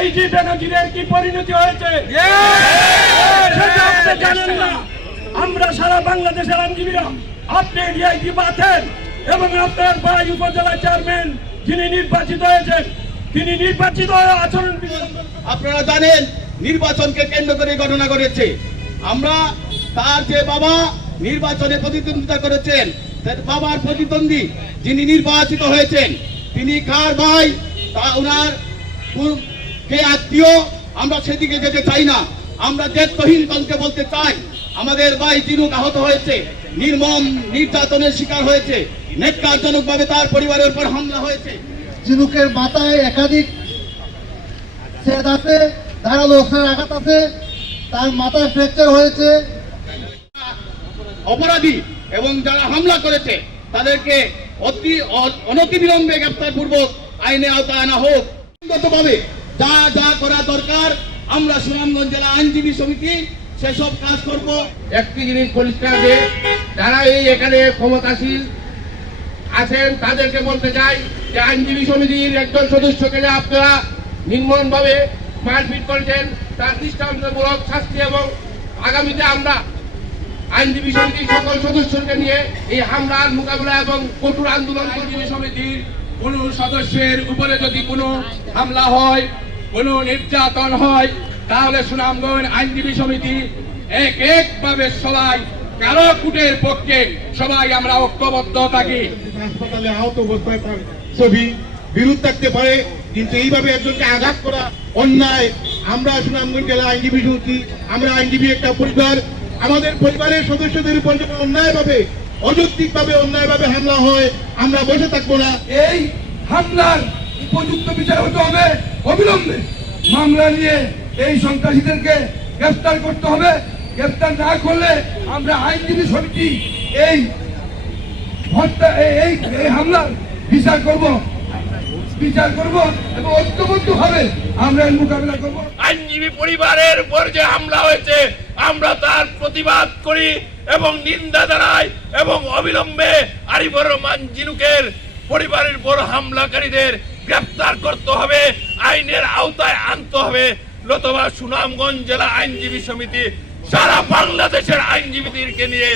IG বেনজিরের কি পরিণতি হয়েছে? সেটা আপনি জানেন না। আমরা সারা বাংলাদেশের আইনজীবীরা আপনি ডিআইজি বাথেন এবং আপনার ভাই উপজেলা চেয়ারম্যান যিনি নির্বাচিত হয়েছেন তিনি নির্বাচিত হয়ে আচরণ আপনারা জানেন নির্বাচনকে কেন্দ্র করে ঘটনা ঘটেছে। আমরা তার যে বাবা নির্বাচনে প্রতিদ্বন্দ্বিতা করেছেন তার বাবার প্রতিদ্বন্দ্বী যিনি নির্বাচিত হয়েছেন তিনি কার ভাই? তা ওনার কে আত্মীয় আমরা সেদিকে যেতে চাই না। আমরা দায়িত্বহীন দলকে বলতে চাই আমাদের ভাই জিনুক আহত হয়েছে নির্মম নির্যাতনের শিকার হয়েছে নেককারজনকভাবে তার পরিবারের উপর হামলা হয়েছে। ঝিনুকের মাথায় একাধিক ছেদ আছে ধারালো অস্ত্রের আঘাত আছে তার মাথায় ফ্র্যাকচার হয়েছে। অপরাধী এবং যারা হামলা করেছে তাদেরকে অতি অনতিবিলম্বে গ্রেপ্তার পূর্বক আইনে আওতায় আনা হোক। ব্যক্তিগতভাবে যা যা করা দরকার আমরা সুনামগঞ্জ জেলা আইনজীবী সমিতি সেসব কাজ করব। একটি জিনিস পরিষ্কার যে যারা এই এখানে ক্ষমতাশীল আছেন তাদেরকে বলতে চাই যে আইনজীবী সমিতির একজন সদস্যকে যে আপনারা নির্মমভাবে মারপিট করেছেন তার দৃষ্টান্তমূলক শাস্তি এবং আগামীতে আমরা আইনজীবী সমিতির সকল সদস্যকে নিয়ে এই হামলার মোকাবিলা এবং কঠোর আন্দোলন আইনজীবী সমিতির কোন সদস্যের উপরে যদি কোনো হামলা হয় কোনো নির্যাতন হয় তাহলে সুনামগঞ্জ আইনজীবী সমিতি এক একভাবে সবাই কারও কুটের পক্ষে সবাই আমরা ঐক্যবদ্ধ থাকি। হাসপাতালে আহত অবস্থায় তার ছবি বিরোধ থাকতে পারে কিন্তু এইভাবে একজনকে আঘাত করা অন্যায়। আমরা সুনামগঞ্জ জেলা আইনজীবী সমিতি আমরা আইনজীবী একটা পরিবার আমাদের পরিবারের সদস্যদের উপর যখন অন্যায়ভাবে অযৌক্তিকভাবে অন্যায়ভাবে হামলা হয় আমরা বসে থাকব না। এই হামলার উপযুক্ত বিচার হতে হবে। অবিলম্বে মামলা নিয়ে এই সন্ত্রাসীদেরকে গ্রেফতার করতে হবে। গ্রেফতার না করলে আমরা আইনজীবী সমিতি এই হত্যা এই হামলার বিচার করব। বিচার করব এবং ঐক্যবদ্ধ ভাবে আমরা এর মোকাবিলা করব। আইনজীবী পরিবারের উপর যে হামলা হয়েছে, আমরা তার প্রতিবাদ করি এবং নিন্দা জানাই এবং অবিলম্বে আরিফুর রহমান জিনুকের পরিবারের উপর হামলাকারীদের গ্রেপ্তার করতে হবে, আইনের আওতায় আনতে হবে। নতুবা সুনামগঞ্জ জেলা আইনজীবী সমিতি সারা বাংলাদেশের আইনজীবীদেরকে নিয়ে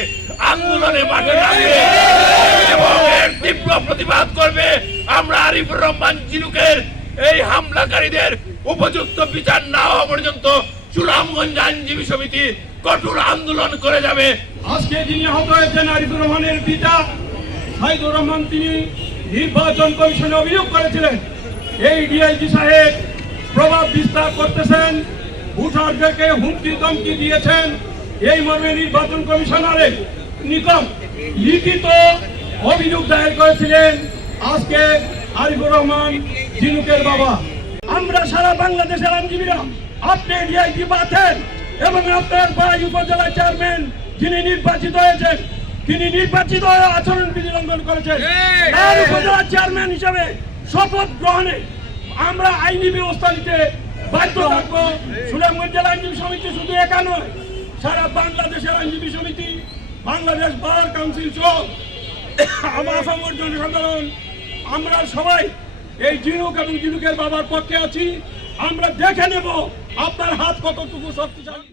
আন্দোলনে মাঠে নামবে এবং এর তীব্র প্রতিবাদ করবে। আমরা আরিফুর রহমান জিনুকের এই হামলাকারীদের উপযুক্ত বিচার না হওয়া পর্যন্ত সুনামগঞ্জ আইনজীবী সমিতি কঠোর আন্দোলন করে যাবে। আজকে যিনি আহত হয়েছেন আরিফুর রহমানের পিতা সাইদুর রহমান, তিনি নির্বাচন কমিশনে অভিযোগ করেছিলেন। এই ডিআইজি সাহেব প্রভাব বিস্তার করতেছেন, ভোটারদেরকে হুমকি ধমকি দিয়েছেন। এই মর্মে নির্বাচন কমিশনারের নিকট লিখিত অভিযোগ দায়ের করেছিলেন আজকে আরিফুর রহমান জিনুকের বাবা। আমরা সারা বাংলাদেশের আইনজীবীরা আপনি ডিআইজি বাথেন এবং আপনার ভাই উপজেলা চেয়ারম্যান যিনি নির্বাচিত হয়েছেন তিনি নির্বাচিত হয়ে আচরণ বিধি লঙ্ঘন করেছেন তার উপজেলা চেয়ারম্যান হিসেবে শপথ গ্রহণে আমরা আইনি ব্যবস্থা নিতে বাধ্য থাকব। সুনামগঞ্জ জেলা আইনজীবী সমিতি শুধু একা নয় সারা বাংলাদেশের আইনজীবী সমিতি বাংলাদেশ বার কাউন্সিল সহ আমার আসামের জনসাধারণ আমরা সবাই এই জিনুক এবং জিনুকের বাবার পক্ষে আছি। আমরা দেখে নেব আপনার হাত কতটুকু শক্তিশালী।